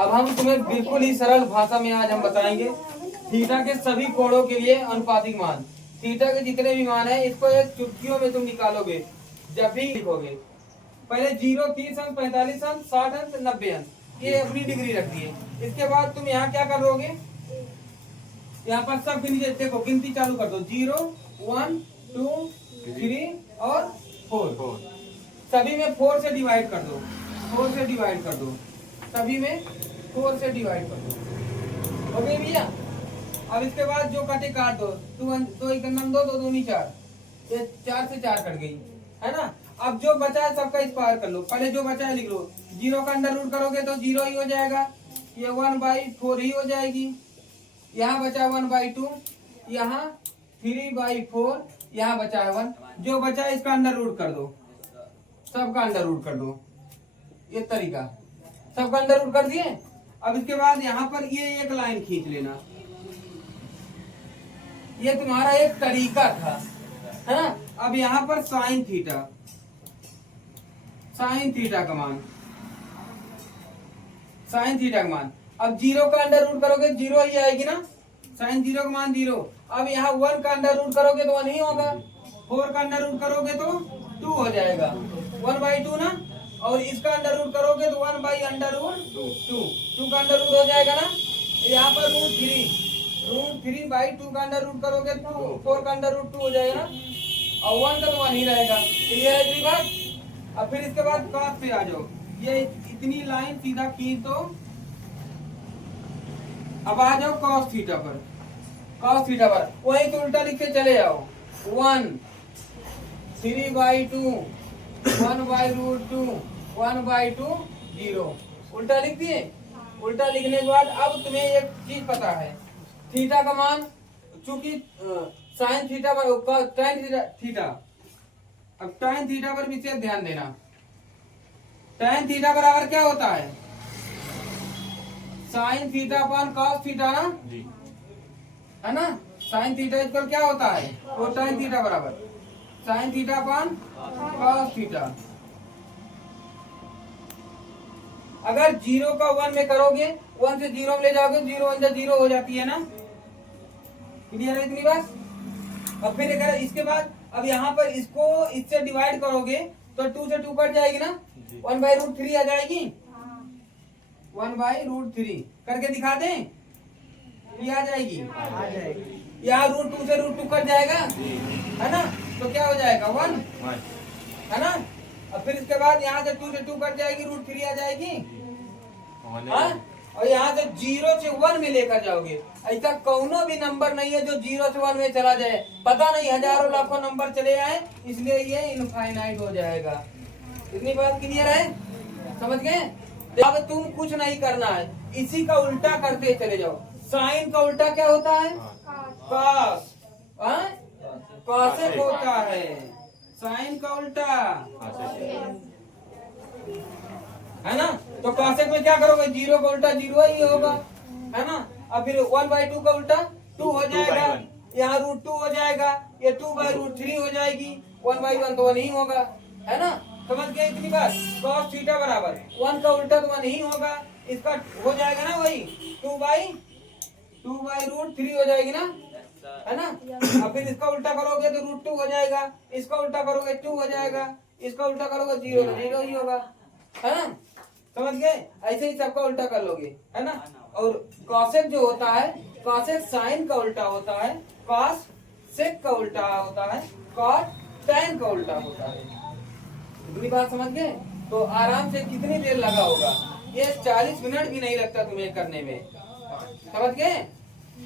अब हम तुम्हें बिल्कुल ही सरल भाषा में आज हम बताएंगे थीटा के सभी कोणों के लिए अनुपातिक मान। थीटा के जितने भी मान है इसको एक चुटकियों में तुम निकालोगे जब भी लिखोगे। पहले 0, 30 अंक, 45 अंक, 60 अंक, 90 अंक, ये अपनी डिग्री रखती है। इसके बाद तुम यहाँ क्या करोगे, यहाँ पर सब गिनती, देखो गिनती चालू कर दो। 0, 1, 2, 3 और 4। सभी में 4 से डिवाइड कर दो, 4 से डिवाइड कर दो, सभी में 4 से डिवाइड कर दो। ओके भैया, अब इसके बाद जो कटे काट दो। 2 1 2 2 2 4, ये 4 से 4 कट गई है ना। अब जो बचा है सबका स्क्वायर कर लो। पहले जो बचा है लिख लो। 0 का अंडर रूट करोगे तो 0 ही हो जाएगा, ये 1/4 ही हो जाएगी। यहाँ बचा 1/2, यहाँ 3/4, यहाँ बचा है 1। जो बचा है इसका अंडर रूट कर दो, सबका अंडर रूट कर दो। ये तरीका, सबका अंडर रूट कर दिए। अब इसके बाद यहाँ पर ये एक लाइन खींच लेना। ये तुम्हारा एक तरीका था, है ना। अब यहाँ पर साइन थीटा, साइन थीटा का मान, साइन थीटा का मान। अब 0 का अंडर रूट करोगे 0 ही आएगी ना, साइन 0 का मान 0। अब यहाँ 1 का अंडर रूट करोगे तो 1 ही होगा। 4 का अंडर रूट करोगे तो 2 हो जाएगा, 1/2 ना। और इसका अंडर रूट करोगे तो 1/√2, 2 का अंडर रूट हो जाएगा ना। यहाँ पर √3/2 का अंडर रूट करोगे तो 4 का अंडर रूट 2 हो जाएगा ना। और 1 का तो 1 ही रहेगा। क्लियर है इतनी बात। अब फिर इसके बाद कॉस पे आ जाओ। ये इतनी लाइन सीधा खींच दो। अब आ जाओ कॉस थीटा पर, कॉस थीटा पर वही तो उल्टा लिख के चले जाओ। 1 3/2, 1/√2, 1/2, 0 उल्टा लिख दिए। उल्टा लिखने के बाद अब तुम्हें एक चीज पता है, थीटा का मान, चूंकि साइन थीटा पर tan थीटा, अब tan थीटा पर विशेष ध्यान देना। tan थीटा बराबर क्या होता है, साइन थीटा अपन cos थीटा ना, है ना। साइन थीटा इक्वल क्या होता है, तो tan थीटा बराबर साइन थीटा अपन cos थीटा। अगर 0 का 1 में करोगे, 1 से 0 में ले जाओगे, 0 1 0 हो जाती है ना। क्लियर है इतनी बात। अब फिर अगर इसके बाद अब यहाँ पर इसको इससे डिवाइड करोगे तो 2 से 2 कट जाएगी ना, 1/√3 आ जाएगी। 1/√3 करके दिखा दें, ये आ जाएगी। यहाँ √2 से √2 कट जाएगा, है ना। तो क्या हो जाएगा 1, है ना। अब फिर इसके बाद यहाँ से 2 से 2 कट जाएगी, √3 आ जाएगी। हाँ? और यहाँ से 0 से 1 में लेकर जाओगे। ऐसा कौनो भी नंबर नहीं है जो 0 से 1 में चला जाए। पता नहीं हजारों लाखों नंबर चले आए, इसलिए ये इनफाइनाइट हो जाएगा। इतनी बात क्लियर है, समझ गए। अब तुम कुछ नहीं करना है, इसी का उल्टा करते चले जाओ। साइन का उल्टा क्या होता है, कॉस, कॉसेक होता है। साइन का उल्टा, है ना। तो कॉसेक में क्या करोगे, 0 का उल्टा 0 ही होगा, है ना। अब फिर 1/2 का उल्टा 2 हो जाएगा, यहाँ √2 हो जाएगा, ये 2/√3 हो जाएगी। 1/1 तो 1 ही होगा, है ना। समझ गए इतनी बात। cos थीटा बराबर 1 का उल्टा तो 1 ही होगा, इसका हो जाएगा ना वही 2/√3 हो जाएगी ना, है ना। अब फिर इसका उल्टा करोगे तो √2 हो जाएगा, इसका उल्टा करोगे 2 हो जाएगा, इसका उल्टा करोगे 0 तो 0 ही होगा, है ना। समझ गए। ऐसे ही सबका उल्टा कर लोगे, है ना। और कॉसेक जो होता है, कॉसेक साइन का उल्टा होता है, कॉस सेक का उल्टा होता है, कॉस टैन का उल्टा होता है। इतनी बात समझ गए। तो आराम से कितनी देर लगा होगा, ये 40 मिनट भी नहीं लगता तुम्हें करने में, समझ गए।